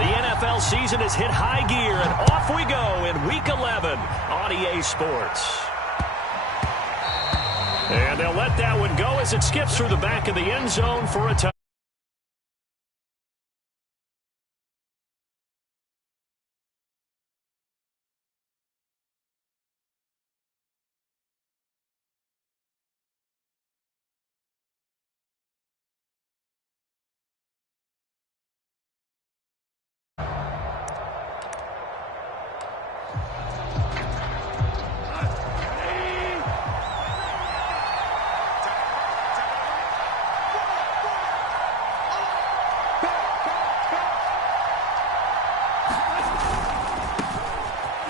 The NFL season has hit high gear, and off we go in Week 11 on EA Sports. And they'll let that one go as it skips through the back of the end zone for a touchdown.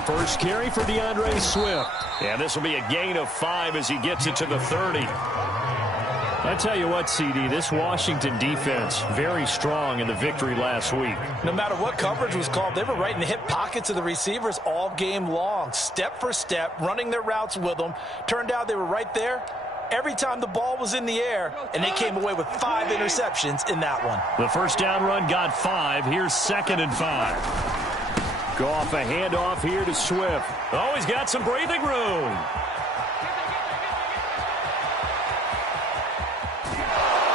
First carry for DeAndre Swift. And this will be a gain of 5 as he gets it to the 30. I tell you what, CD, this Washington defense, very strong in the victory last week. No matter what coverage was called, they were right in the hip pockets of the receivers all game long. Step for step, running their routes with them. Turned out they were right there every time the ball was in the air, and they came away with 5 interceptions in that one. The first down run got 5. Here's 2nd and 5. Go off a handoff here to Swift. Oh, he's got some breathing room.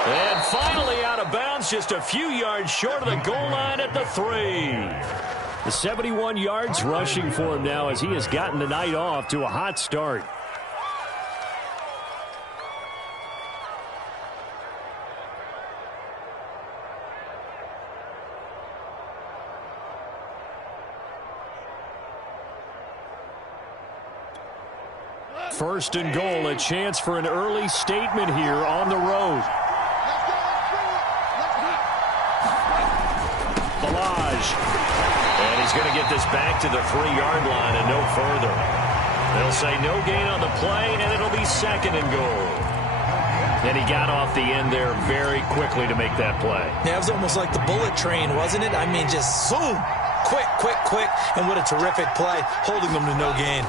And finally out of bounds, just a few yards short of the goal line at the 3. The 71 yards rushing for him now as he has gotten the night off to a hot start. First and goal, a chance for an early statement here on the road. Balaj. And he's going to get this back to the 3-yard line and no further. They'll say no gain on the play, and it'll be 2nd and goal. And he got off the end there very quickly to make that play. Yeah, it was almost like the bullet train, wasn't it? I mean, just zoom. Quick, quick, quick. And what a terrific play, holding them to no gain.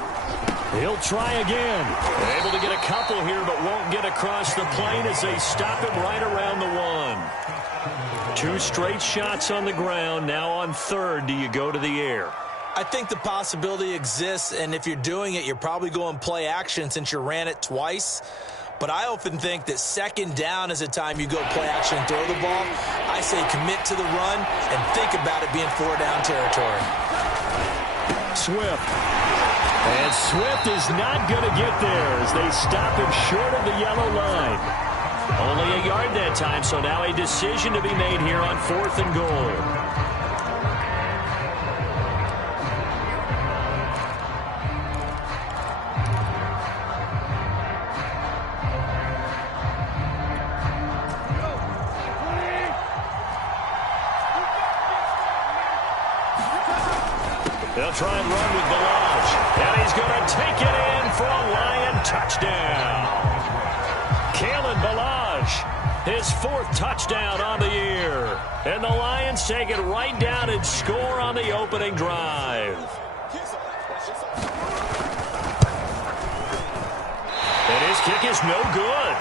He'll try again. Able to get a couple here, but won't get across the plane as they stop him right around the 1. 2 straight shots on the ground. Now on 3rd, do you go to the air? I think the possibility exists, and if you're doing it, you're probably going play action since you ran it twice. But I often think that 2nd down is a time you go play action and throw the ball. I say commit to the run and think about it being 4-down territory. Swift. And Swift is not going to get there as they stop him short of the yellow line. Only a yard that time, so now a decision to be made here on 4th and goal. They'll try and run with Balaj. And he's going to take it in for a Lion touchdown. Kalen Balaj, his 4th touchdown on the year. And the Lions take it right down and score on the opening drive. And his kick is no good.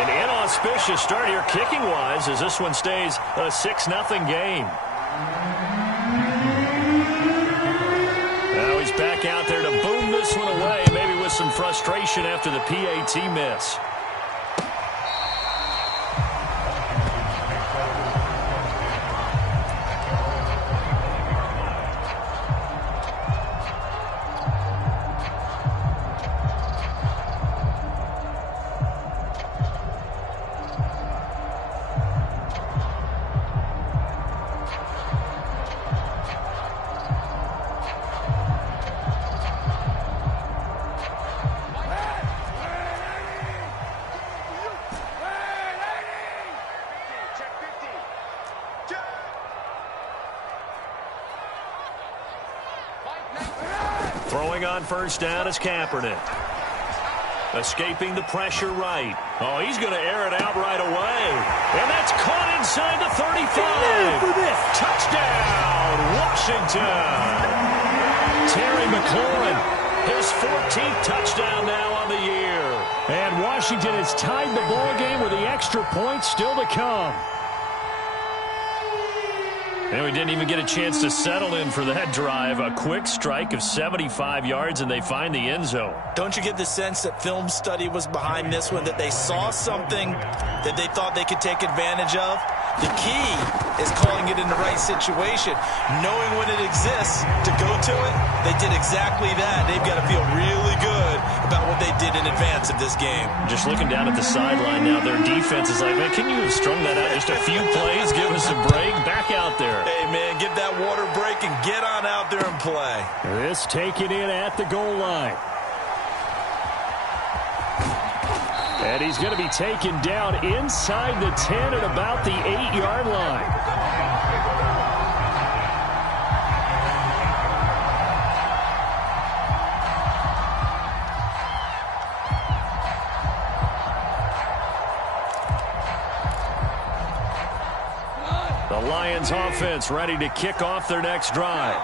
An inauspicious start here kicking-wise as this one stays a 6-0 game. Now he's back out there to boom this one away, maybe with some frustration after the PAT miss. Throwing on first down is Kaepernick. Escaping the pressure right. Oh, he's going to air it out right away. And that's caught inside the 35. For this. Touchdown, Washington. Terry McLaurin, his 14th touchdown now on the year. And Washington has tied the ball game with the extra point still to come. And we didn't even get a chance to settle in for that drive. A quick strike of 75 yards, and they find the end zone. Don't you get the sense that film study was behind this one, that they saw something that they thought they could take advantage of? The key is calling it in the right situation, knowing when it exists to go to it. They did exactly that. They've got to feel really good about what they did in advance of this game. Just looking down at the sideline now, their defense is like, man, can you have strung that out just a few plays? Give us a break. Back out there. Hey, man, give that water break and get on out there and play. This taken in at the goal line. And he's going to be taken down inside the 10 at about the 8-yard line. The Lions offense ready to kick off their next drive.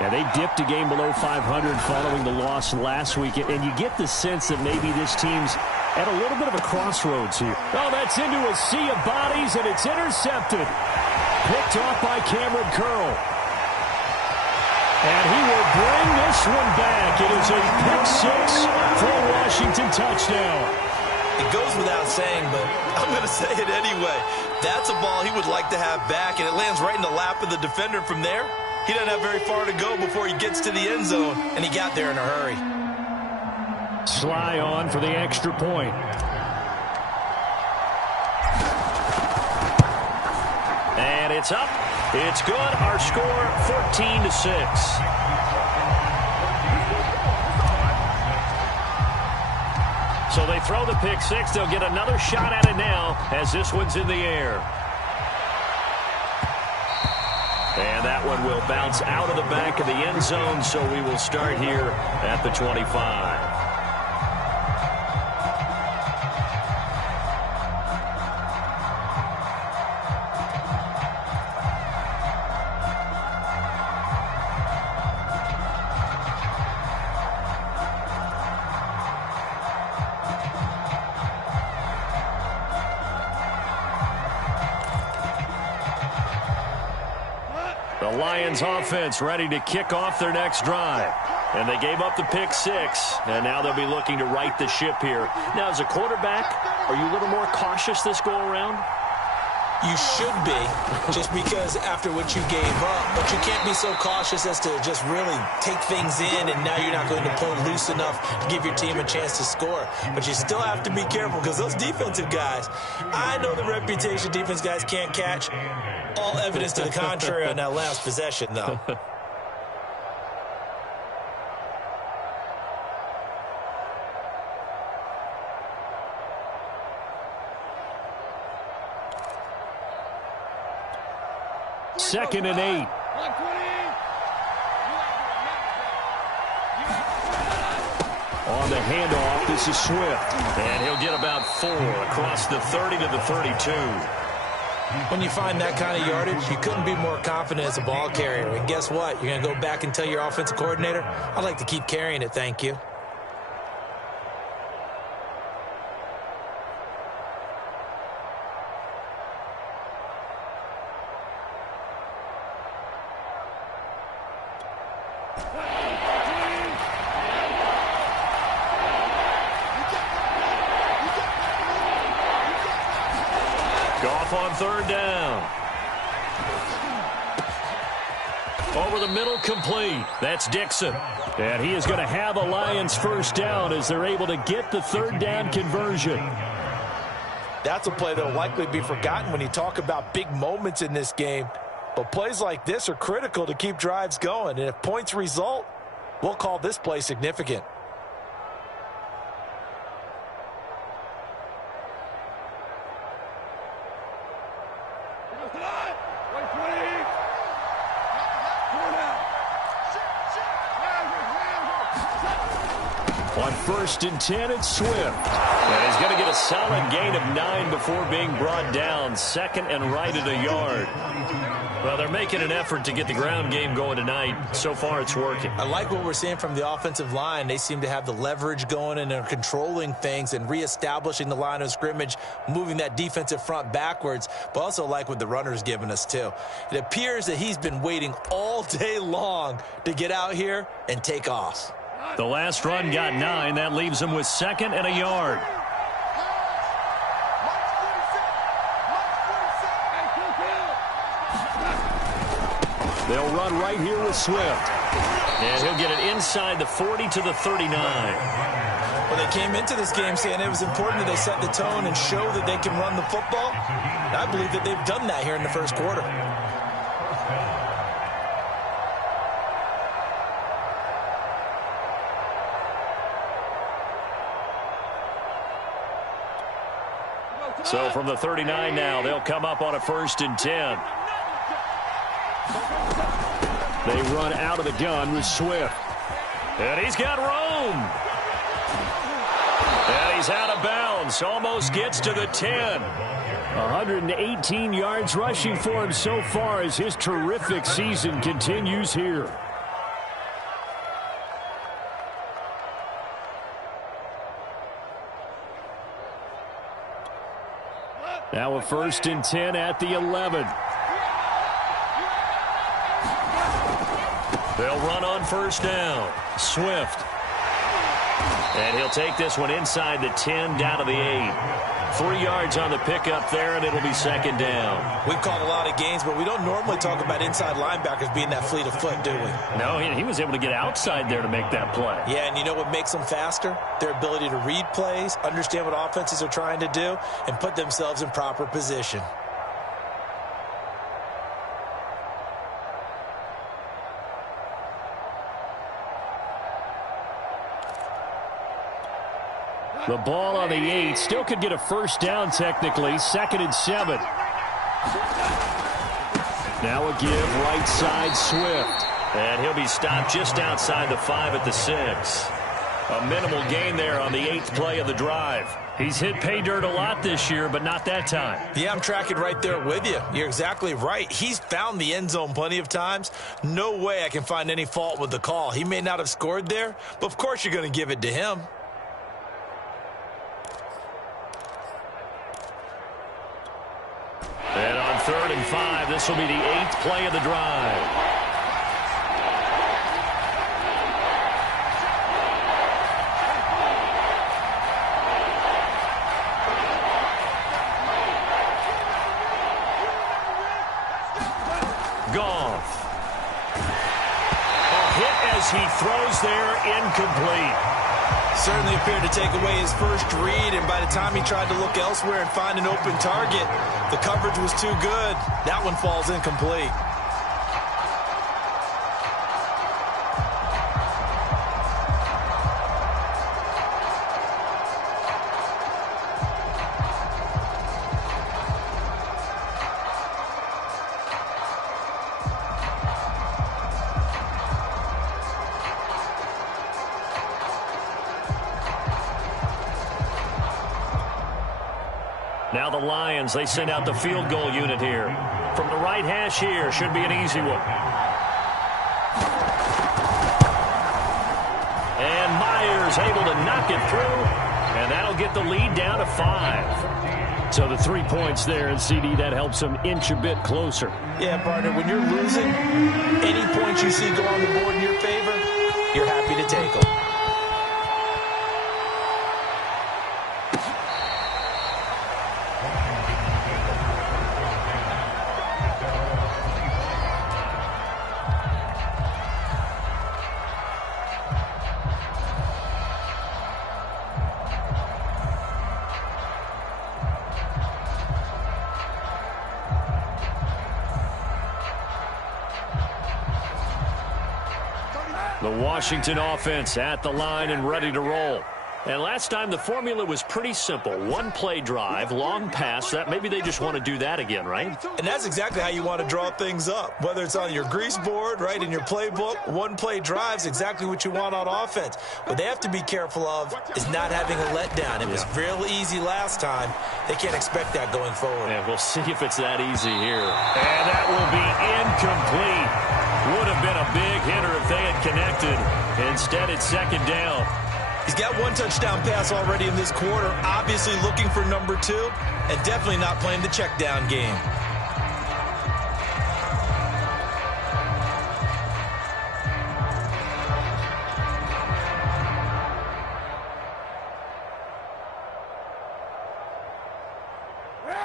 Yeah, they dipped a game below 500 following the loss last week, and you get the sense that maybe this team's at a little bit of a crossroads here. Oh, that's into a sea of bodies, and it's intercepted. Picked off by Cameron Curl. And he will bring this one back. It is a pick six for a Washington touchdown. It goes without saying, but I'm going to say it anyway. That's a ball he would like to have back, and it lands right in the lap of the defender from there. He doesn't have very far to go before he gets to the end zone, and he got there in a hurry. Sly on for the extra point. And it's up. It's good. Our score, 14-6. So they throw the pick six. They'll get another shot at it now as this one's in the air. And that one will bounce out of the back of the end zone, so we will start here at the 25. The Lions offense ready to kick off their next drive. And they gave up the pick six, and now they'll be looking to right the ship here. Now, as a quarterback, are you a little more cautious this go-around? You should be, just because after what you gave up. But you can't be so cautious as to just really take things in, and now you're not going to pull loose enough to give your team a chance to score. But you still have to be careful, because those defensive guys, I know the reputation defense guys can't catch. All evidence to the contrary on that last possession, though. Second and 8. On the handoff, this is Swift. And he'll get about 4 across the 30 to the 32. When you find that kind of yardage, you couldn't be more confident as a ball carrier. And guess what? You're going to go back and tell your offensive coordinator, I'd like to keep carrying it, thank you. Goff on third down. Over the middle, complete. That's Dixon. And he is going to have a Lions first down as they're able to get the third down conversion. That's a play that will likely be forgotten when you talk about big moments in this game. But plays like this are critical to keep drives going. And if points result, we'll call this play significant. On 1st and 10, it's Swift. And he's going to get a solid gain of 9 before being brought down. Second and right at a yard. Well, they're making an effort to get the ground game going tonight. So far, it's working. I like what we're seeing from the offensive line. They seem to have the leverage going and are controlling things and reestablishing the line of scrimmage, moving that defensive front backwards, but also like what the runner's giving us, too. It appears that he's been waiting all day long to get out here and take off. The last run got 9. That leaves him with 2nd and a yard. They'll run right here with Swift. And he'll get it inside the 40 to the 39. Well, they came into this game saying it was important that they set the tone and show that they can run the football. And I believe that they've done that here in the first quarter. So from the 39 now, they'll come up on a 1st and 10. They run out of the gun with Swift. And he's got room. And he's out of bounds. Almost gets to the 10. 118 yards rushing for him so far as his terrific season continues here. Now a 1st and 10 at the 11. They'll run on 1st down. Swift. And he'll take this one inside the 10 down to the 8. 3 yards on the pickup there, and it'll be 2nd down. We've called a lot of games, but we don't normally talk about inside linebackers being that fleet of foot, do we? No, he was able to get outside there to make that play. Yeah, and you know what makes them faster? Their ability to read plays, understand what offenses are trying to do, and put themselves in proper position. The ball on the 8. Still could get a 1st down technically. 2nd and 7. Now a give right side Swift. And he'll be stopped just outside the 5 at the 6. A minimal gain there on the 8th play of the drive. He's hit pay dirt a lot this year, but not that time. Yeah, I'm tracking right there with you. You're exactly right. He's found the end zone plenty of times. No way I can find any fault with the call. He may not have scored there, but of course you're going to give it to him. And on 3rd and 5, this will be the 8th play of the drive. Goff. A hit as he throws there, incomplete. Certainly appeared to take away his first read, and by the time he tried to look elsewhere and find an open target, the coverage was too good. That one falls incomplete. Now the Lions, they send out the field goal unit here. From the right hash here, should be an easy one. And Myers able to knock it through, and that'll get the lead down to 5. So the 3 points there, and CD, that helps them inch a bit closer. Yeah, partner, when you're losing, any points you see go on the board in your favor, you're happy to take them. The Washington offense at the line and ready to roll. And last time the formula was pretty simple. One play drive, long pass. That maybe they just want to do that again, right? And that's exactly how you want to draw things up. Whether it's on your grease board, right, in your playbook, one play drive's exactly what you want on offense. What they have to be careful of is not having a letdown. It was real easy last time. They can't expect that going forward. And we'll see if it's that easy here. And that will be incomplete. Would have been a big hitter if they had connected. Instead, it's second down. He's got one touchdown pass already in this quarter, obviously looking for number 2, and definitely not playing the check down game.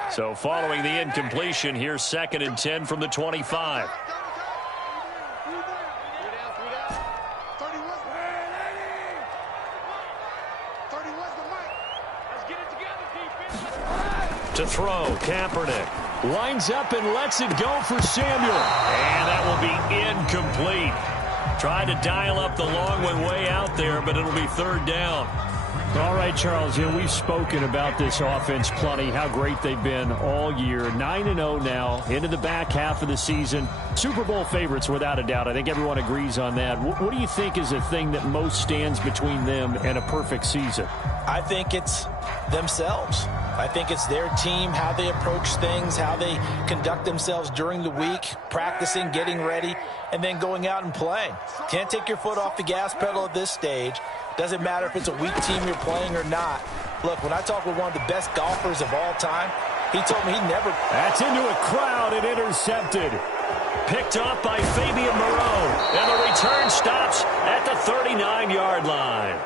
So following the incompletion, here's 2nd and 10 from the 25. To throw, Kaepernick winds up and lets it go for Samuel. And that will be incomplete. Tried to dial up the long one way out there, but it'll be 3rd down. All right, Charles, we've spoken about this offense plenty, how great they've been all year. 9-0 now, into the back half of the season. Super Bowl favorites, without a doubt. I think everyone agrees on that. What do you think is the thing that most stands between them and a perfect season? I think it's themselves. I think it's their team, how they approach things, how they conduct themselves during the week, practicing, getting ready, and then going out and playing. Can't take your foot off the gas pedal at this stage. Doesn't matter if it's a weak team you're playing or not. Look, when I talk with one of the best golfers of all time, he told me he never... That's into a crowd and intercepted. Picked off by Fabian Moreau. And the return stops at the 39-yard line.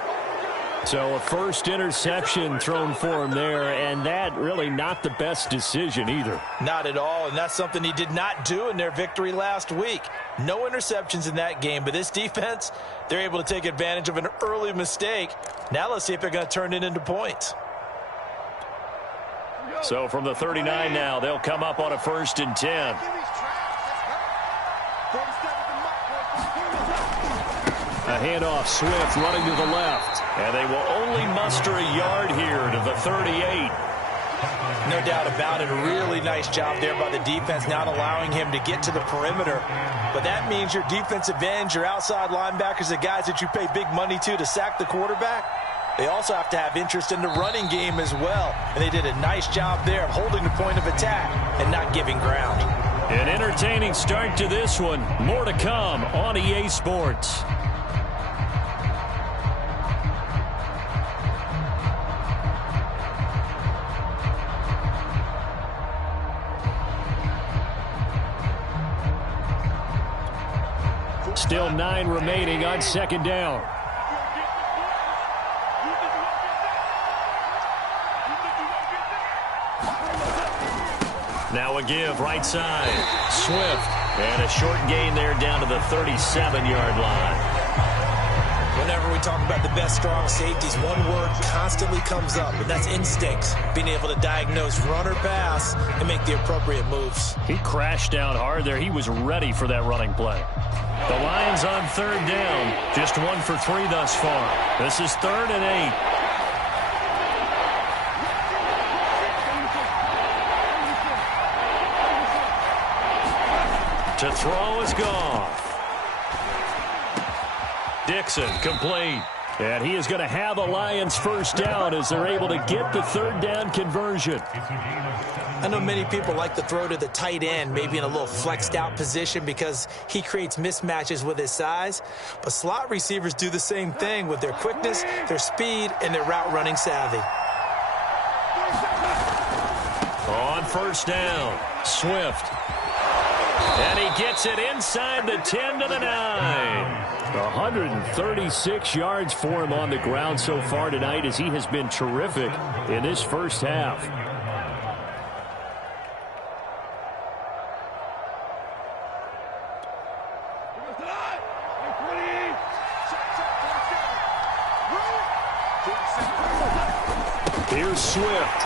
So a first interception thrown for him there, and that really not the best decision either. Not at all, and that's something he did not do in their victory last week. No interceptions in that game, but this defense, they're able to take advantage of an early mistake. Now let's see if they're going to turn it into points. So from the 39 now, they'll come up on a 1st and 10. A handoff, Swift running to the left. And they will only muster a yard here to the 38. No doubt about it. A really nice job there by the defense, not allowing him to get to the perimeter. But that means your defensive ends, your outside linebackers, the guys that you pay big money to sack the quarterback, they also have to have interest in the running game as well. And they did a nice job there of holding the point of attack and not giving ground. An entertaining start to this one. More to come on EA Sports. Still 9 remaining on 2nd down. Now a give right side. Swift. And a short gain there down to the 37-yard line. Whenever we talk about the best strong safeties, one word constantly comes up, and that's instinct. Being able to diagnose run or pass and make the appropriate moves. He crashed down hard there. He was ready for that running play. The Lions on 3rd down. Just 1 for 3 thus far. This is 3rd and 8. To throw is Goff. Dixon complete. And he is going to have a Lions first down as they're able to get the 3rd down conversion. I know many people like to throw to the tight end, maybe in a little flexed out position because he creates mismatches with his size. But slot receivers do the same thing with their quickness, their speed, and their route running savvy. On 1st down, Swift. And he gets it inside the 10 to the 9. 136 yards for him on the ground so far tonight as he has been terrific in this first half. Here's Swift.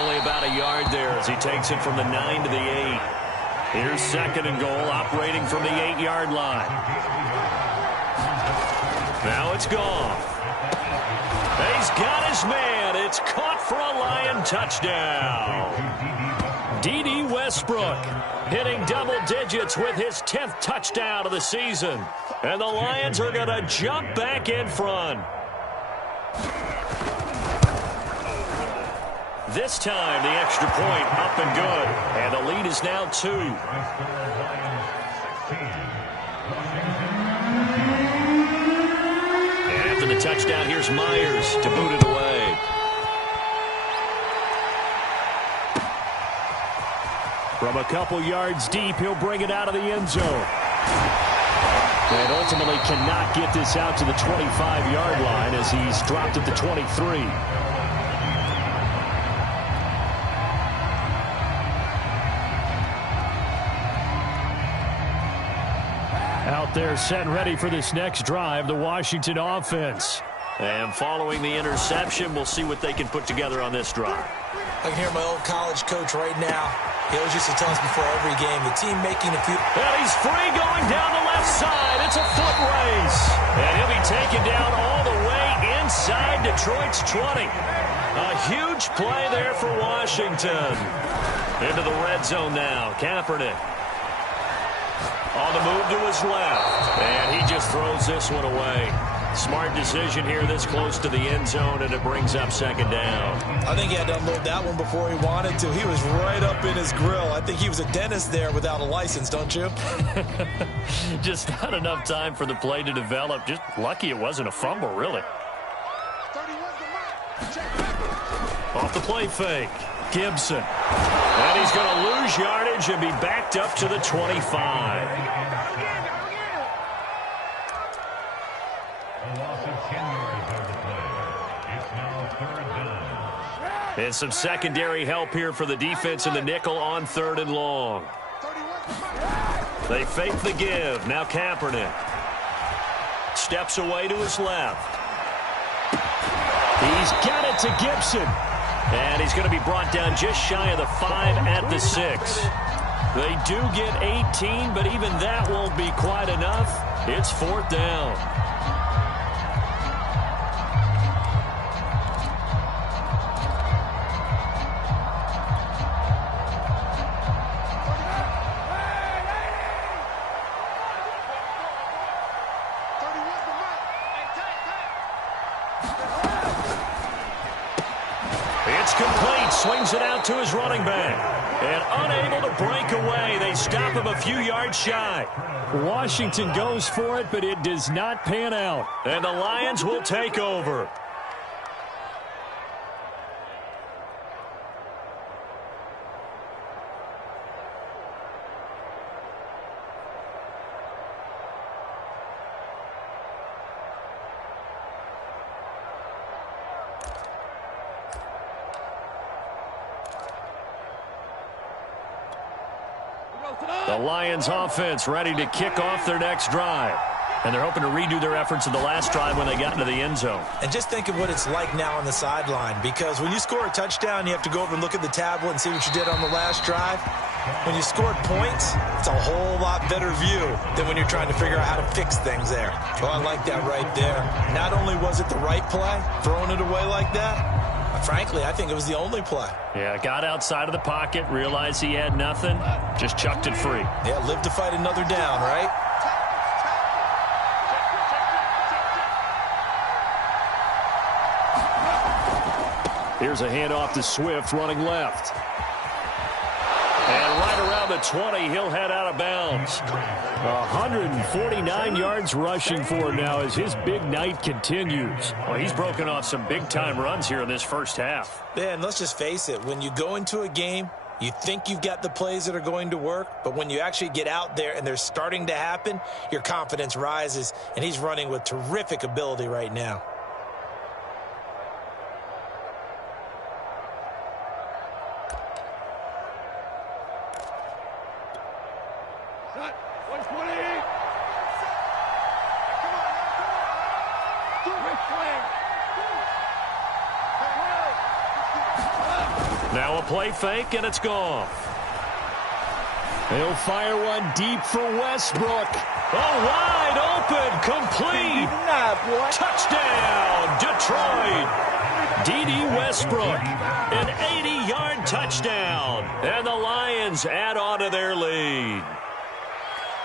Only about a yard there as he takes it from the 9 to the 8. Here's 2nd and goal, operating from the 8-yard line. Now it's gone. He's got his man. It's caught for a Lion touchdown. D.D. Westbrook hitting double digits with his 10th touchdown of the season. And the Lions are going to jump back in front. This time, the extra point up and good. And the lead is now 2. And after the touchdown, here's Myers to boot it away. From a couple yards deep, he'll bring it out of the end zone. And ultimately cannot get this out to the 25-yard line as he's dropped at the 23. Out there set and ready for this next drive, the Washington offense. And following the interception, we'll see what they can put together on this drive. I can hear my old college coach right now. He always used to tell us before every game, the team making a few... And he's free going down the left side. It's a foot race. And he'll be taken down all the way inside Detroit's 20. A huge play there for Washington. Into the red zone now. Kaepernick on the move to his left. And he just throws this one away. Smart decision here this close to the end zone, and it brings up second down. I think he had to unload that one before he wanted to. He was right up in his grill. I think he was a dentist there without a license, don't you? Just not enough time for the play to develop. Just lucky it wasn't a fumble, really. Off the play fake, Gibson. And he's going to lose yardage and be backed up to the 25. And some secondary help here for the defense in the nickel on 3rd and long. They fake the give. Now Kaepernick steps away to his left. He's got it to Gibson. And he's going to be brought down just shy of the 5 at the 6. They do get 18, but even that won't be quite enough. It's 4th down. Swings it out to his running back. And unable to break away. They stop him a few yards shy. Washington goes for it, but it does not pan out. And the Lions will take over. The Lions offense ready to kick off their next drive. And they're hoping to redo their efforts in the last drive when they got into the end zone. And just think of what it's like now on the sideline, because when you score a touchdown, you have to go over and look at the tablet and see what you did on the last drive. When you scored points, it's a whole lot better view than when you're trying to figure out how to fix things there. Well, I like that right there. Not only was it the right play, throwing it away like that, frankly, I think it was the only play. Yeah, got outside of the pocket, realized he had nothing, just chucked it free. Yeah, live to fight another down, right? Here's a handoff to Swift running left. And right around the 20, he'll head out of bounds. 149 yards rushing for him now as his big night continues. Well, he's broken off some big-time runs here in this first half. Yeah, and let's just face it. When you go into a game, you think you've got the plays that are going to work, but when you actually get out there and they're starting to happen, your confidence rises, and he's running with terrific ability right now. Now a play fake, and it's gone. He'll fire one deep for Westbrook. Oh, wide open, complete. Touchdown, Detroit. D.D. Westbrook, an 80-yard touchdown. And the Lions add on to their lead.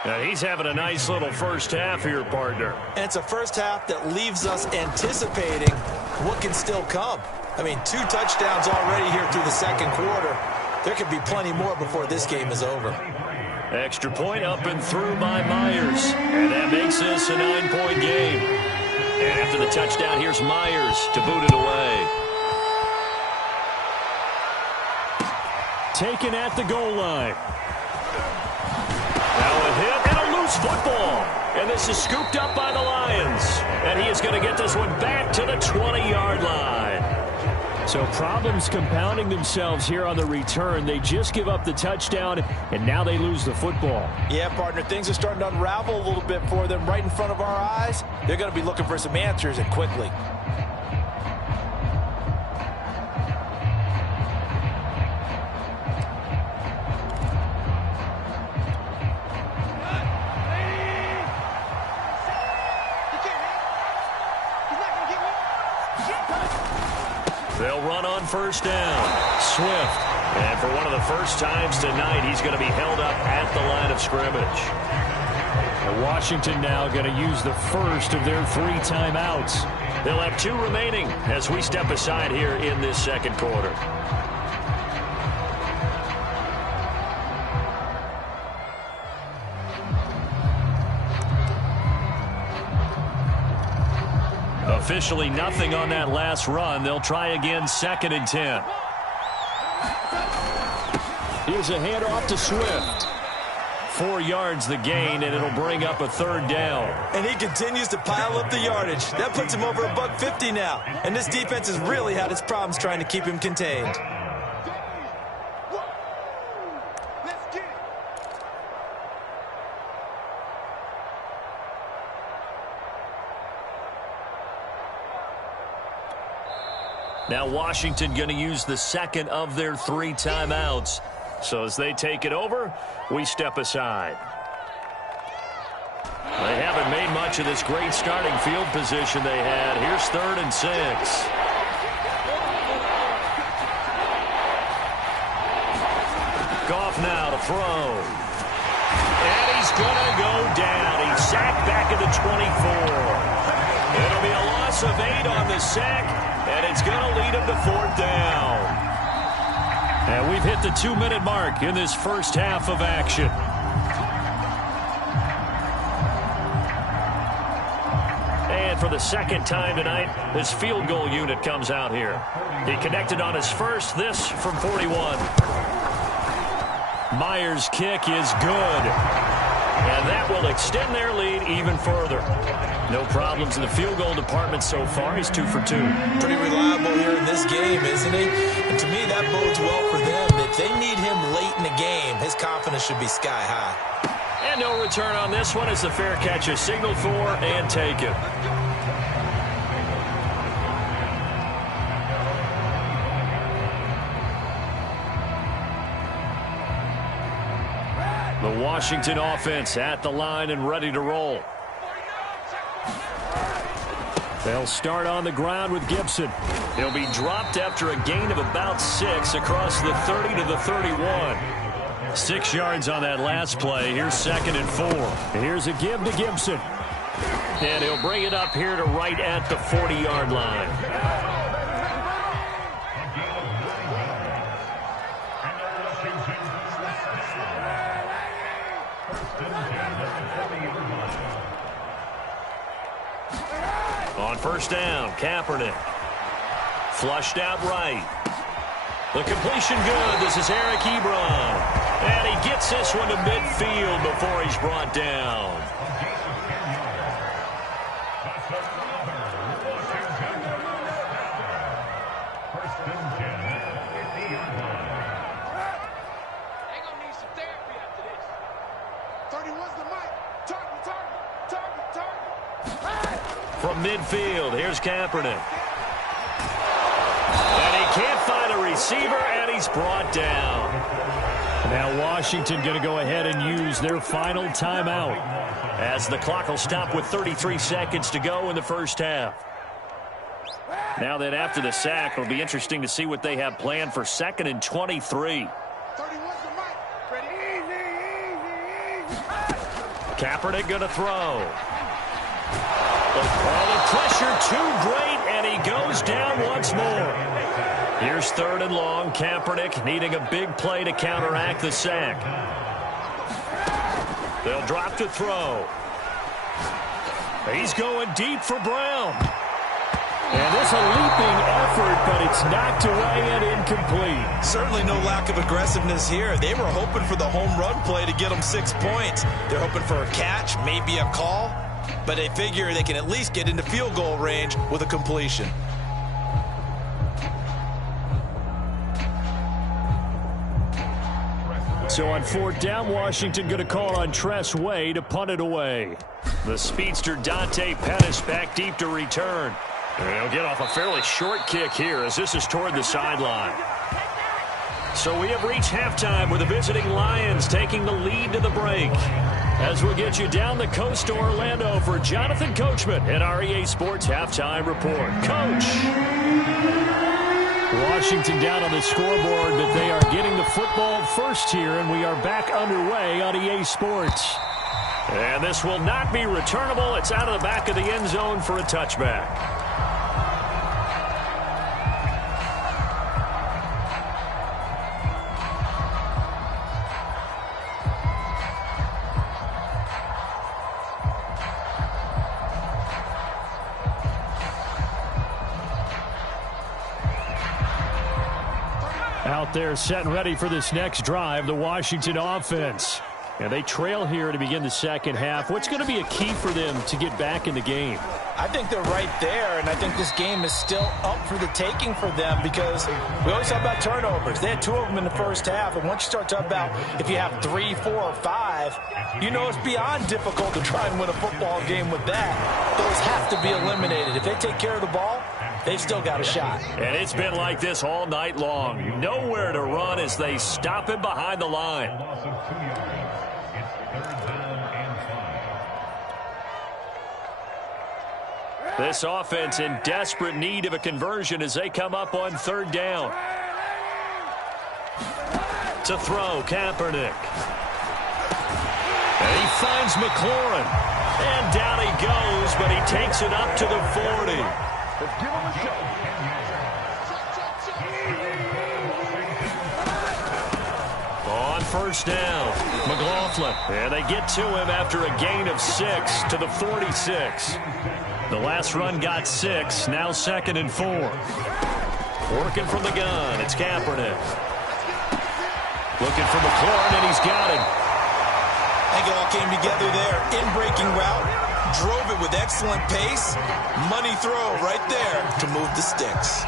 Now he's having a nice little first half here, partner. And it's a first half that leaves us anticipating what can still come. I mean, 2 touchdowns already here through the second quarter. There could be plenty more before this game is over. Extra point up and through by Myers. And that makes this a 9-point game. And after the touchdown, here's Myers to boot it away. Taken at the goal line. Now a hit and a loose football. And this is scooped up by the Lions. And he is going to get this one back to the 20-yard line. So problems compounding themselves here on the return. They just give up the touchdown, and now they lose the football. Yeah, partner, things are starting to unravel a little bit for them right in front of our eyes. They're going to be looking for some answers, and quickly. They'll run on first down. Swift. And for one of the first times tonight, he's going to be held up at the line of scrimmage. And Washington now going to use the first of their 3 timeouts. They'll have 2 remaining as we step aside here in this second quarter. Officially nothing on that last run. They'll try again 2nd and 10. Here's a handoff to Swift. 4 yards the gain, and it'll bring up a 3rd down. And he continues to pile up the yardage. That puts him over $150 now. And this defense has really had its problems trying to keep him contained. Now Washington going to use the second of their 3 timeouts. So as they take it over, we step aside. They haven't made much of this great starting field position they had. Here's 3rd and 6. Goff now to throw. And he's going to go down. He's sacked back at the 24. It'll be a loss of 8 on the sack. And it's going to lead him to 4th down. And we've hit the 2-minute mark in this first half of action. And for the second time tonight, his field goal unit comes out here. He connected on his first, this from 41. Myers' kick is good. And that will extend their lead even further. No problems in the field goal department so far. He's 2 for 2. Pretty reliable here in this game, isn't he? And to me, that bodes well for them. If they need him late in the game, his confidence should be sky high. And no return on this one as the fair catch is signaled for and taken. The Washington offense at the line and ready to roll. They'll start on the ground with Gibson. He'll be dropped after a gain of about 6 across the 30 to the 31. 6 yards on that last play. Here's 2nd and 4. Here's a give to Gibson. And he'll bring it up here to right at the 40-yard line. On first down, Kaepernick. Flushed out right. The completion good. This is Eric Ebron. And he gets this one to midfield before he's brought down. From midfield, here's Kaepernick. And he can't find a receiver, and he's brought down. Now Washington going to go ahead and use their final timeout. As the clock will stop with 33 seconds to go in the first half. Now that after the sack, it'll be interesting to see what they have planned for 2nd and 23. Kaepernick going to throw. Oh, the pressure too great, and he goes down once more. Here's 3rd and long. Kaepernick needing a big play to counteract the sack. They'll drop to throw. He's going deep for Brown. And this a leaping effort, but it's knocked away and incomplete. Certainly no lack of aggressiveness here. They were hoping for the home run play to get them 6 points. They're hoping for a catch, maybe a call, but they figure they can at least get into field goal range with a completion. So on 4th down, Washington going to call on Tress Way to punt it away. The speedster Dante Pettis back deep to return. And he'll get off a fairly short kick here as this is toward the sideline. So we have reached halftime with the visiting Lions taking the lead to the break. As we'll get you down the coast to Orlando for Jonathan Coachman at our EA Sports Halftime Report. Coach. Washington down on the scoreboard, but they are getting the football first here, and we are back underway on EA Sports. And this will not be returnable. It's out of the back of the end zone for a touchback. Out there set and ready for this next drive, the Washington offense. And they trail here to begin the second half. What's going to be a key for them to get back in the game? I think they're right there, and I think this game is still up for the taking for them because we always talk about turnovers. They had 2 of them in the first half, and once you start talking about if you have 3, 4, or 5, you know it's beyond difficult to try and win a football game with that. Those have to be eliminated. If they take care of the ball, they've still got a shot. And it's been like this all night long. Nowhere to run as they stop him behind the line. This offense in desperate need of a conversion as they come up on 3rd down. To throw, Kaepernick. And he finds McLaurin. And down he goes, but he takes it up to the 40. Let's give him a shot. On 1st down, McLaughlin. And they get to him after a gain of 6 to the 46. The last run got 6, now 2nd and 4. Working from the gun, it's Kaepernick. Looking for McLaurin, and he's got him. I think it all came together there. In-breaking route, drove it with excellent pace. Money throw right there to move the sticks.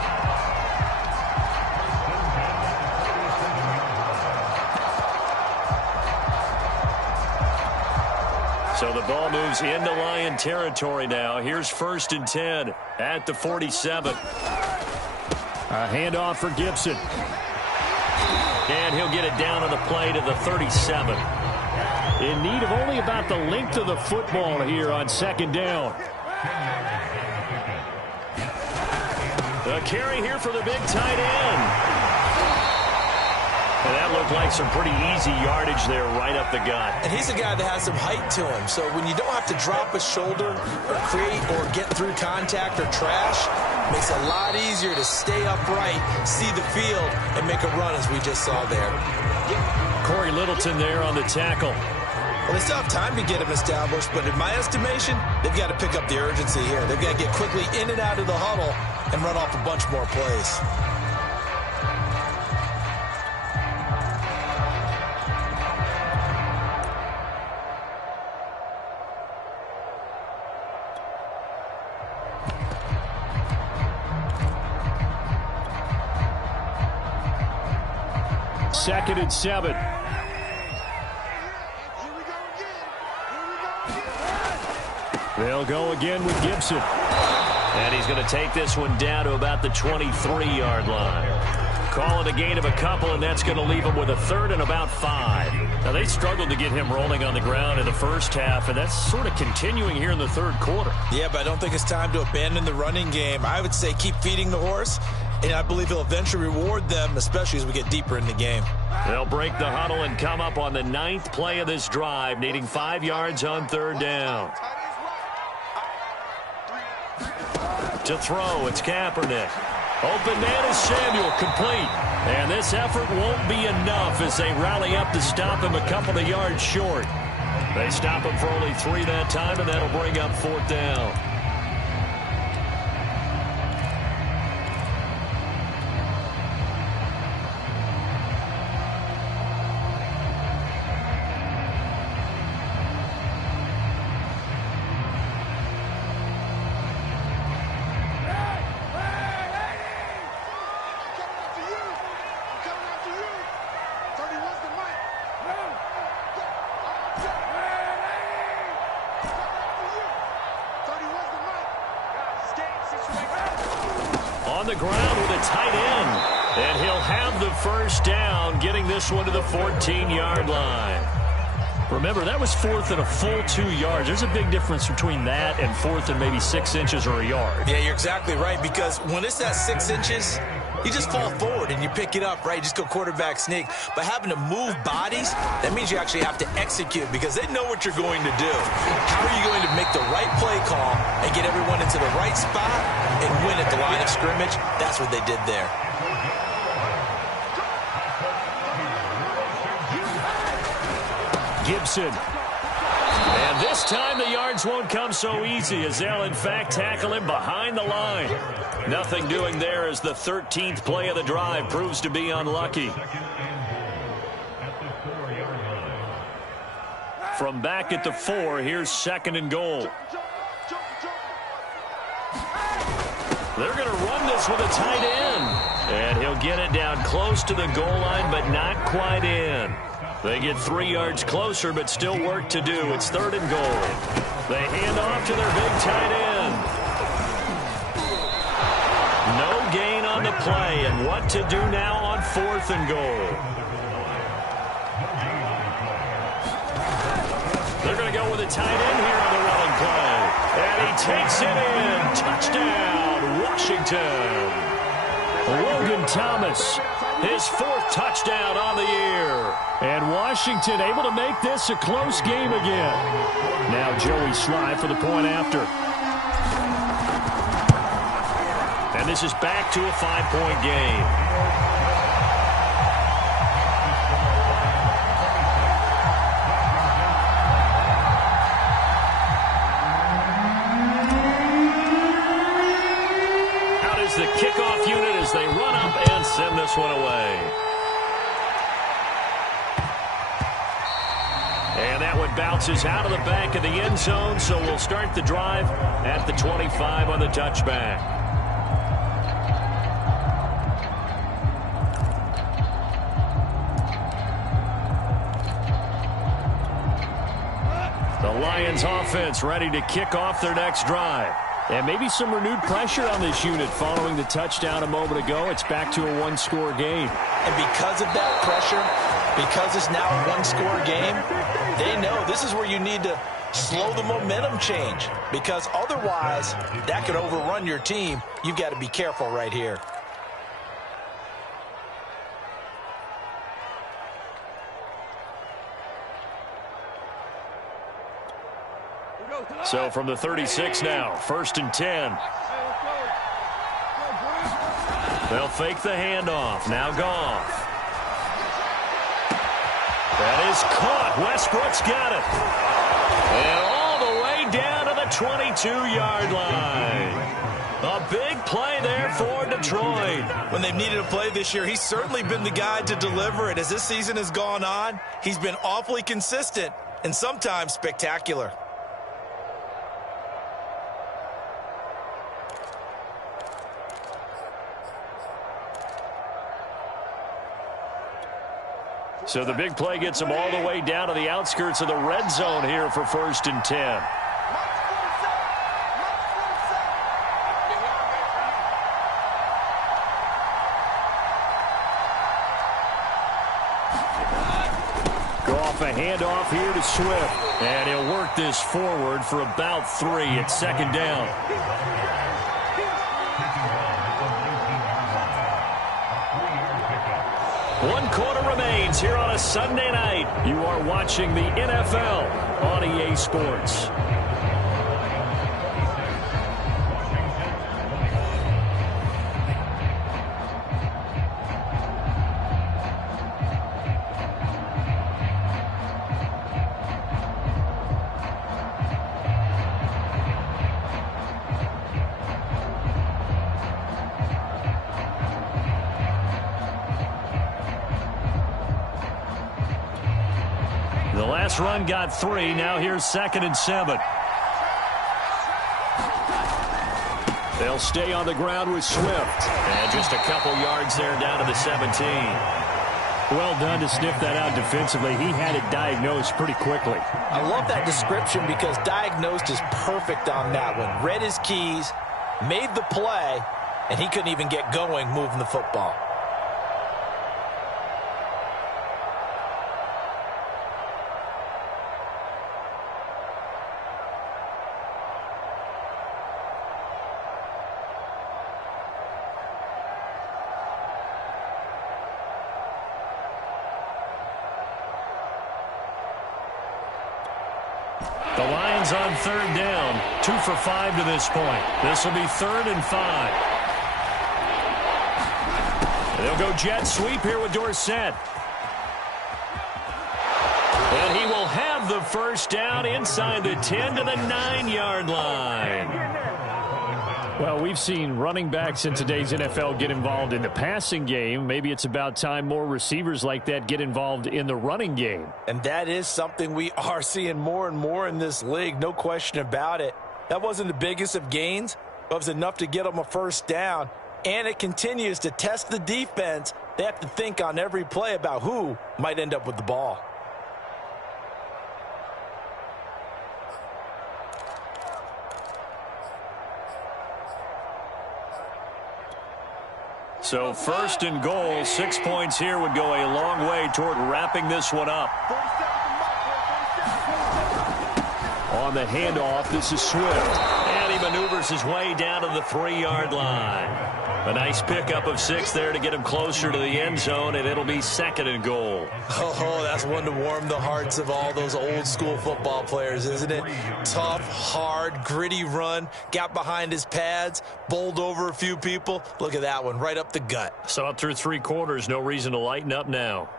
So the ball moves into Lion territory now. Here's 1st and 10 at the 47. A handoff for Gibson. And he'll get it down on the play to the 37. In need of only about the length of the football here on 2nd down. The carry here for the big tight end. And that looked like some pretty easy yardage there right up the gut. And he's a guy that has some height to him. So when you don't have to drop a shoulder or create or get through contact or trash, it makes it a lot easier to stay upright, see the field, and make a run as we just saw there. Corey Littleton there on the tackle. Well, they still have time to get him established, but in my estimation, they've got to pick up the urgency here. They've got to get quickly in and out of the huddle and run off a bunch more plays. Second and 7. They'll go again with Gibson. And he's going to take this one down to about the 23-yard line. Call it a gain of a couple, and that's going to leave him with a 3rd and about 5. Now, they struggled to get him rolling on the ground in the first half, and that's sort of continuing here in the 3rd quarter. Yeah, but I don't think it's time to abandon the running game. I would say keep feeding the horse, and I believe he'll eventually reward them, especially as we get deeper in the game. They'll break the huddle and come up on the 9th play of this drive, needing 5 yards on 3rd down. To throw, it's Kaepernick. Open man is Samuel, complete. And this effort won't be enough as they rally up to stop him a couple of yards short. They stop him for only 3 that time, and that'll bring up 4th down. On the ground with a tight end. And he'll have the first down, getting this one to the 14-yard line. Remember, that was 4th and a full 2 yards. There's a big difference between that and 4th and maybe 6 inches or a yard. Yeah, you're exactly right, because when it's at 6 inches, you just fall forward and you pick it up, right? You just go quarterback sneak. But having to move bodies, that means you actually have to execute because they know what you're going to do. How are you going to make the right play call and get everyone into the right spot and win at the line of scrimmage? That's what they did there. Gibson. And this time the yards won't come so easy as they'll, in fact, tackle him behind the line. Nothing doing there as the 13th play of the drive proves to be unlucky. From back at the 4, here's 2nd and goal. They're going to run this with a tight end. And he'll get it down close to the goal line, but not quite in. They get 3 yards closer, but still work to do. It's 3rd and goal. They hand off to their big tight end. No gain on the play, and what to do now on 4th and goal. They're going to go with a tight end here on the running play. And he takes it in. Touchdown, Washington. Logan Thomas, his 4th touchdown on the year. And Washington able to make this a close game again. Now Joey Sly for the point after. And this is back to a 5-point game. The kickoff unit as they run up and send this one away. And that one bounces out of the back of the end zone, so we'll start the drive at the 25 on the touchback. The Lions offense ready to kick off their next drive. And maybe some renewed pressure on this unit following the touchdown a moment ago. It's back to a one-score game. And because of that pressure, because it's now a one-score game, they know this is where you need to slow the momentum change. Because otherwise, that could overrun your team. You've got to be careful right here. So from the 36 now, 1st and 10. They'll fake the handoff. Now Goff. That is caught. Westbrook's got it. And all the way down to the 22-yard line. A big play there for Detroit. When they've needed a play this year, he's certainly been the guy to deliver it. As this season has gone on, he's been awfully consistent and sometimes spectacular. So the big play gets them all the way down to the outskirts of the red zone here for 1st and 10. Goff a handoff here to Swift. And he'll work this forward for about 3 at 2nd down. One quarter remains here on a Sunday night. You are watching the NFL on EA Sports. This run got 3. Now here's 2nd and 7. They'll stay on the ground with Swift. And just a couple yards there down to the 17. Well done to sniff that out defensively. He had it diagnosed pretty quickly. I love that description because diagnosed is perfect on that one. Read his keys, made the play, and he couldn't even get going moving the football. The Lions on 3rd down. 2 for 5 to this point. This will be 3rd and 5. They'll go jet sweep here with Dorsett. And he will have the first down inside the 10 to the 9-yard line. Well, we've seen running backs in today's NFL get involved in the passing game. Maybe it's about time more receivers like that get involved in the running game. And that is something we are seeing more and more in this league, no question about it. That wasn't the biggest of gains, but it was enough to get them a first down. And it continues to test the defense. They have to think on every play about who might end up with the ball. So 1st and goal, 6 points here would go a long way toward wrapping this one up. On the handoff, this is Swift. And he maneuvers his way down to the 3-yard line. A nice pickup of 6 there to get him closer to the end zone, and it'll be 2nd and goal. Oh, that's one to warm the hearts of all those old school football players, isn't it? Tough, hard, gritty run, got behind his pads, bowled over a few people. Look at that one, right up the gut. So up through 3 quarters, no reason to lighten up now.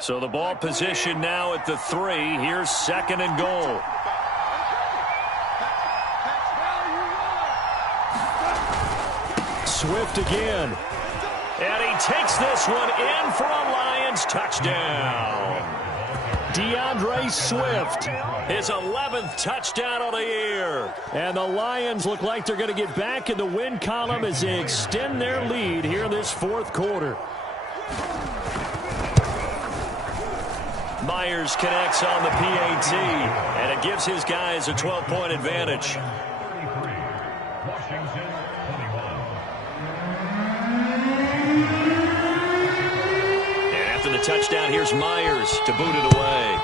So the ball position now at the 3. Here's 2nd and goal. Swift again. And he takes this one in for a Lions touchdown. DeAndre Swift. His 11th touchdown of the year. And the Lions look like they're going to get back in the win column as they extend their lead here in this 4th quarter. Myers connects on the PAT, and it gives his guys a 12-point advantage. And after the touchdown, here's Myers to boot it away.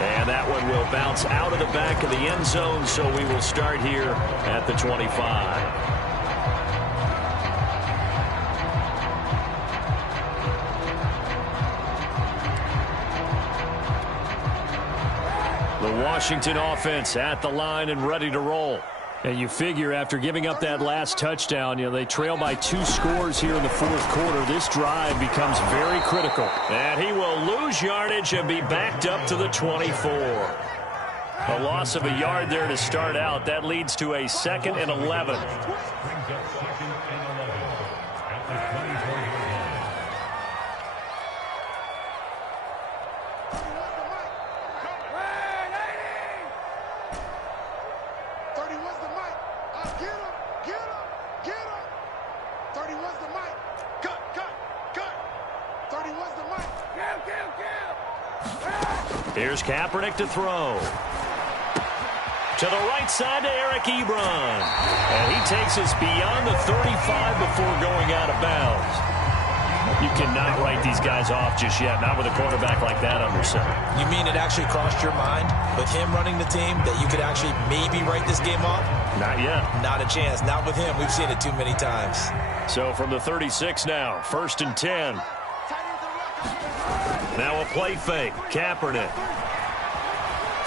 And that one will bounce out of the back of the end zone, so we will start here at the 25. The Washington offense at the line and ready to roll. And you figure after giving up that last touchdown, they trail by 2 scores here in the 4th quarter. This drive becomes very critical. And he will lose yardage and be backed up to the 24. A loss of a yard there to start out. That leads to a 2nd and 11. Here's Kaepernick to throw. To the right side to Eric Ebron. And he takes us beyond the 35 before going out of bounds. You cannot write these guys off just yet, not with a quarterback like that under center. You mean it actually crossed your mind with him running the team that you could actually maybe write this game off? Not yet. Not a chance. Not with him. We've seen it too many times. So from the 36 now, 1st and 10. Now a play fake. Kaepernick.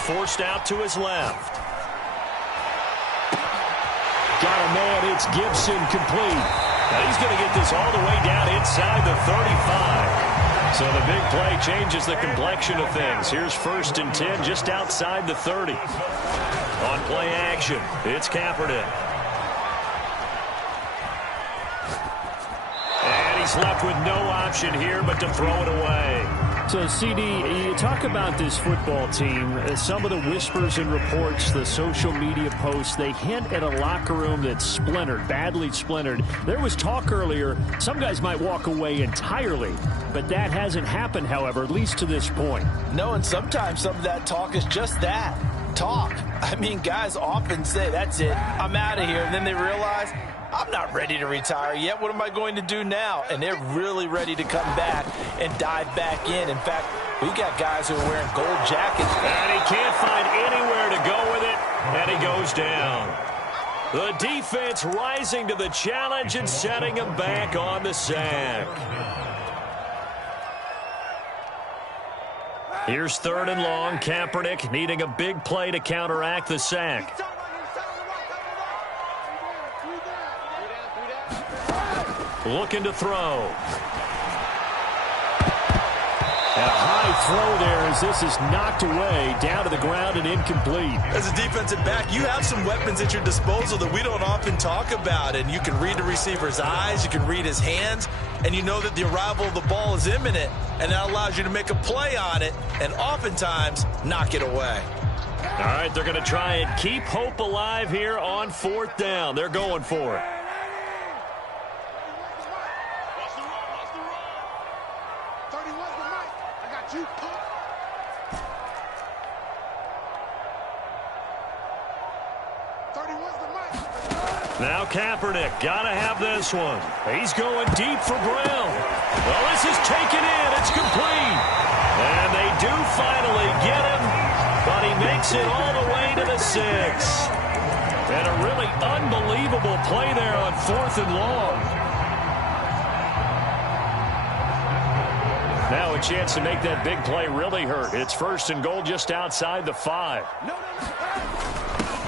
Forced out to his left. Got a man. It's Gibson complete. Now he's going to get this all the way down inside the 35. So the big play changes the complexion of things. Here's 1st and 10 just outside the 30. On play action, it's Kaepernick. And he's left with no option here but to throw it away. So, CD, you talk about this football team. Some of the whispers and reports, the social media posts, they hint at a locker room that's splintered, badly splintered. There was talk earlier, some guys might walk away entirely, but that hasn't happened, however, at least to this point. No, and sometimes some of that talk is just that, talk. I mean, guys often say, that's it, I'm out of here, and then they realize, I'm not ready to retire yet. What am I going to do now? And they're really ready to come back and dive back in. In fact, we got guys who are wearing gold jackets. And he can't find anywhere to go with it, and he goes down. The defense rising to the challenge and setting him back on the sack. Here's 3rd and long. Kaepernick needing a big play to counteract the sack. Looking to throw. And a high throw there as this is knocked away, down to the ground and incomplete. As a defensive back, you have some weapons at your disposal that we don't often talk about. And you can read the receiver's eyes, you can read his hands, and you know that the arrival of the ball is imminent. And that allows you to make a play on it and oftentimes knock it away. All right, they're going to try and keep hope alive here on 4th down. They're going for it. Now Kaepernick, gotta have this one. He's going deep for Brown. Well, this is taken in. It's complete. And they do finally get him, but he makes it all the way to the 6. And a really unbelievable play there on 4th and long. Now a chance to make that big play really hurt. It's 1st and goal just outside the 5.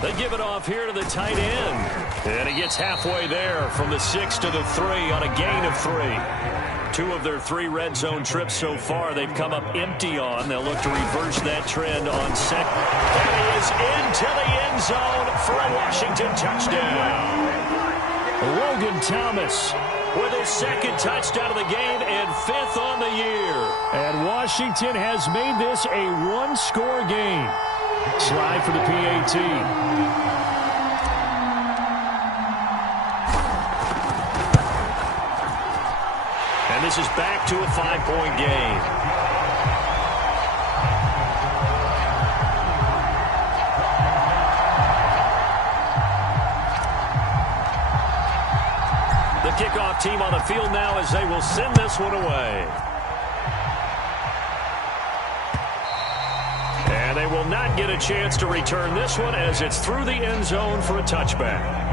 They give it off here to the tight end. And he gets halfway there from the 6 to the 3 on a gain of 3. 2 of their 3 red zone trips so far they've come up empty on. They'll look to reverse that trend on 2nd. And he is into the end zone for a Washington touchdown. Logan Thomas with his 2nd touchdown of the game and 5th on the year. And Washington has made this a one-score game. Slide for the PAT. And this is back to a 5-point game. The kickoff team on the field now as they will send this one away. And they will not get a chance to return this one as it's through the end zone for a touchback.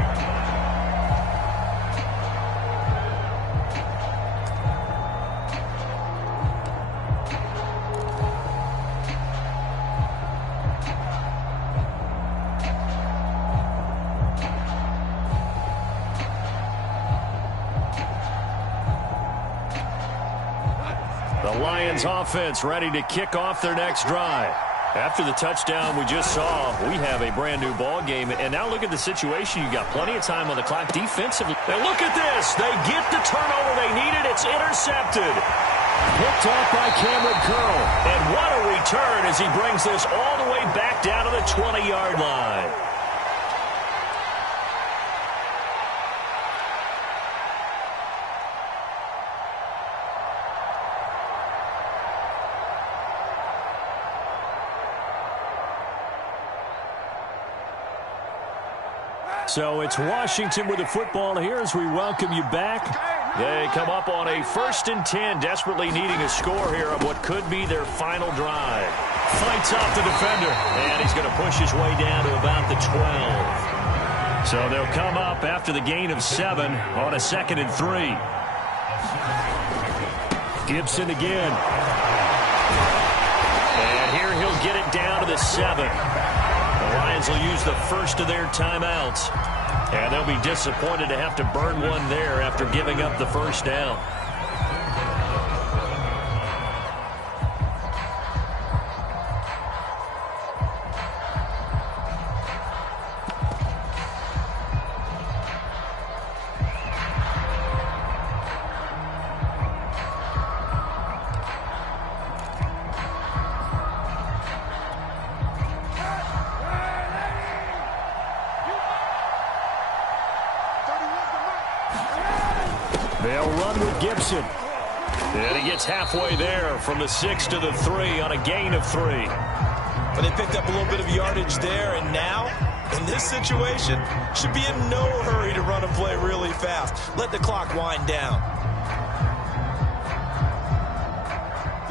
The Lions offense ready to kick off their next drive. After the touchdown we just saw, we have a brand new ball game. And now look at the situation. You got plenty of time on the clock defensively. And look at this. They get the turnover they needed. It's intercepted. Picked off by Cameron Curl. And what a return as he brings this all the way back down to the 20-yard line. So it's Washington with the football here as we welcome you back. They come up on a 1st and 10, desperately needing a score here on what could be their final drive. Fights off the defender, and he's going to push his way down to about the 12. So they'll come up after the gain of 7 on a 2nd and 3. Gibson again. And here he'll get it down to the 7. The Lions will use the first of their timeouts. And they'll be disappointed to have to burn one there after giving up the first down. They'll run with Gibson. And he gets halfway there from the 6 to the 3 on a gain of 3. But they picked up a little bit of yardage there, and now, in this situation, should be in no hurry to run a play really fast. Let the clock wind down.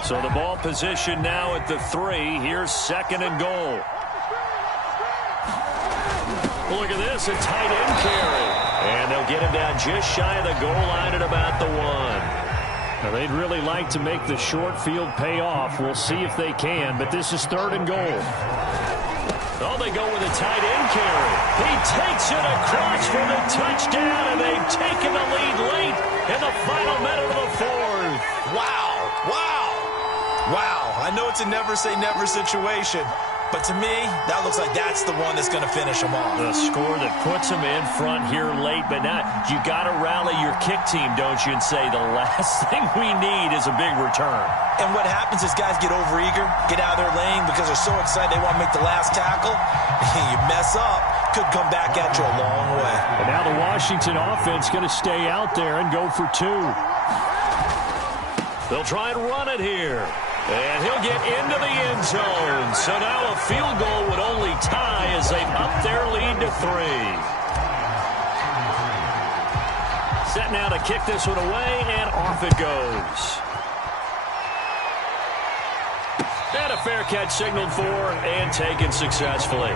So the ball position now at the 3. Here's 2nd and goal. Look at this, a tight end carry. And they'll get him down just shy of the goal line at about the 1. Now, they'd really like to make the short field pay off. We'll see if they can, but this is 3rd and goal. Oh, they go with a tight end carry. He takes it across for the touchdown, and they've taken the lead late in the final minute of the 4th. Wow, wow, wow. I know it's a never-say-never situation, but to me, that looks like that's the one that's going to finish them off. The score that puts them in front here late, but now you got to rally your kick team, don't you, and say the last thing we need is a big return. And what happens is guys get overeager, get out of their lane because they're so excited they want to make the last tackle. You mess up, could come back at you a long way. And now the Washington offense going to stay out there and go for 2. They'll try and run it here. And he'll get into the end zone. So now a field goal would only tie as they've upped their lead to 3. Set now to kick this one away, and off it goes. And a fair catch signaled for and taken successfully.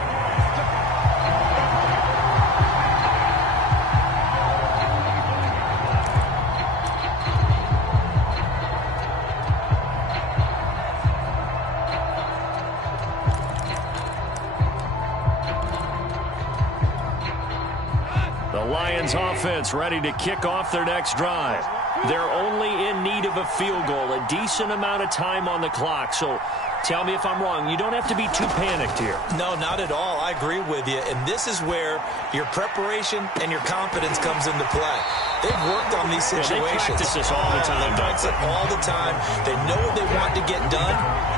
Lions offense ready to kick off their next drive. They're only in need of a field goal, a decent amount of time on the clock. So tell me if I'm wrong. You don't have to be too panicked here. No, not at all. I agree with you. And this is where your preparation and your confidence comes into play. They've worked on these situations. They practice this all the time. They practice it all the time. They know what they want to get done.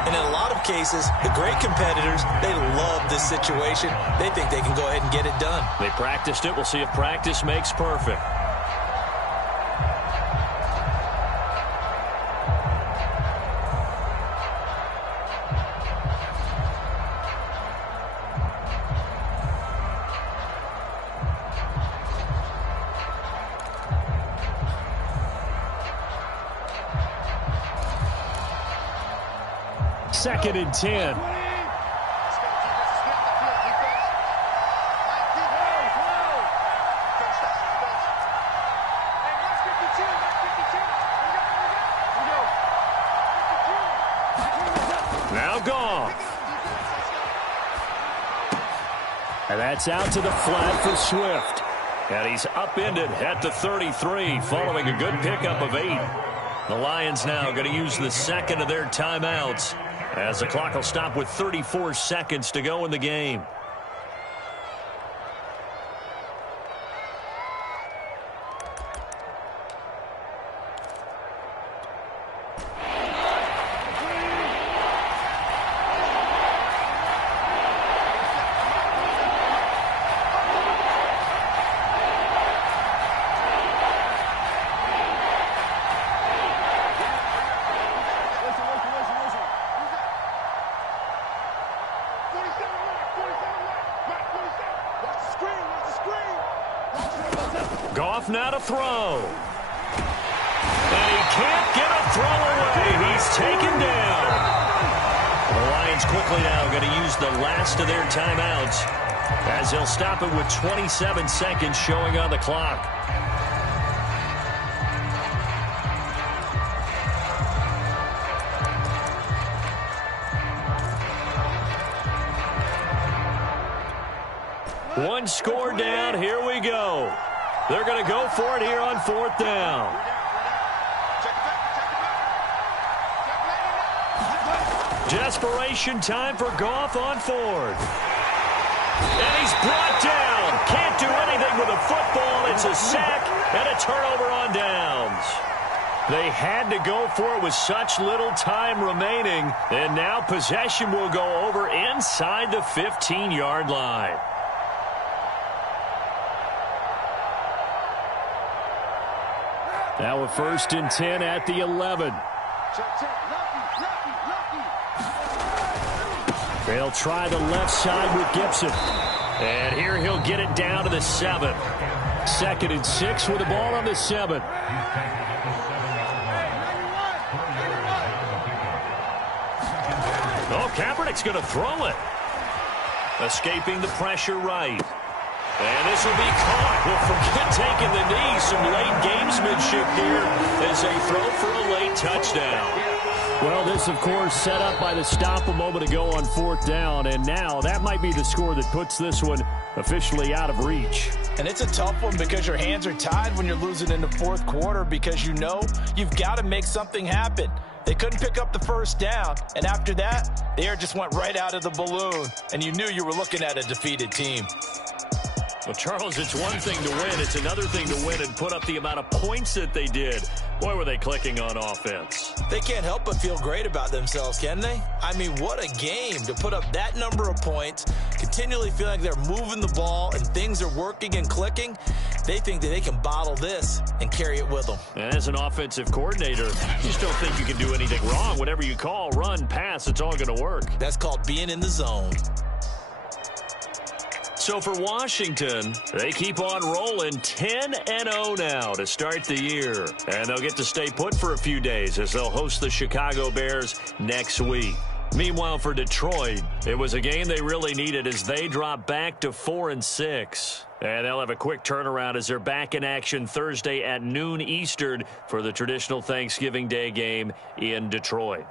And in a lot of cases, the great competitors, they love this situation. They think they can go ahead and get it done. They practiced it. We'll see if practice makes perfect. Second and 10. Now Goff. And that's out to the flat for Swift. And he's upended at the 33 following a good pickup of 8. The Lions now going to use the second of their timeouts as the clock will stop with 34 seconds to go in the game. Goff now to throw. And he can't get a throw away. He's taken down. The Lions quickly now going to use the last of their timeouts as they'll stop it with 27 seconds showing on the clock. One score down. Here we go. They're going to go for it here on 4th down. Desperation time for Goff on 4th. And he's brought down. Can't do anything with a football. It's a sack and a turnover on downs. They had to go for it with such little time remaining. And now possession will go over inside the 15-yard line. Now a 1st and 10 at the 11. They'll try the left side with Gibson. And here he'll get it down to the 7. 2nd and 6 with the ball on the 7. Oh, Kaepernick's going to throw it. Escaping the pressure right. And this will be caught. Well, forget taking the knee. Some late gamesmanship here as they throw for a late touchdown. Well, this, of course, set up by the stop a moment ago on 4th down. And now that might be the score that puts this one officially out of reach. And it's a tough one because your hands are tied when you're losing in the 4th quarter because you know you've got to make something happen. They couldn't pick up the 1st down, and after that, the air just went right out of the balloon, and you knew you were looking at a defeated team. Well, Charles, it's one thing to win. It's another thing to win and put up the amount of points that they did. Boy, were they clicking on offense. They can't help but feel great about themselves, can they? I mean, what a game to put up that number of points, continually feeling like they're moving the ball and things are working and clicking. They think that they can bottle this and carry it with them. And as an offensive coordinator, you just don't think you can do anything wrong. Whatever you call, run, pass, it's all going to work. That's called being in the zone. So for Washington, they keep on rolling 10-0 now to start the year. And they'll get to stay put for a few days as they'll host the Chicago Bears next week. Meanwhile, for Detroit, it was a game they really needed as they drop back to 4-6. And they'll have a quick turnaround as they're back in action Thursday at noon Eastern for the traditional Thanksgiving Day game in Detroit.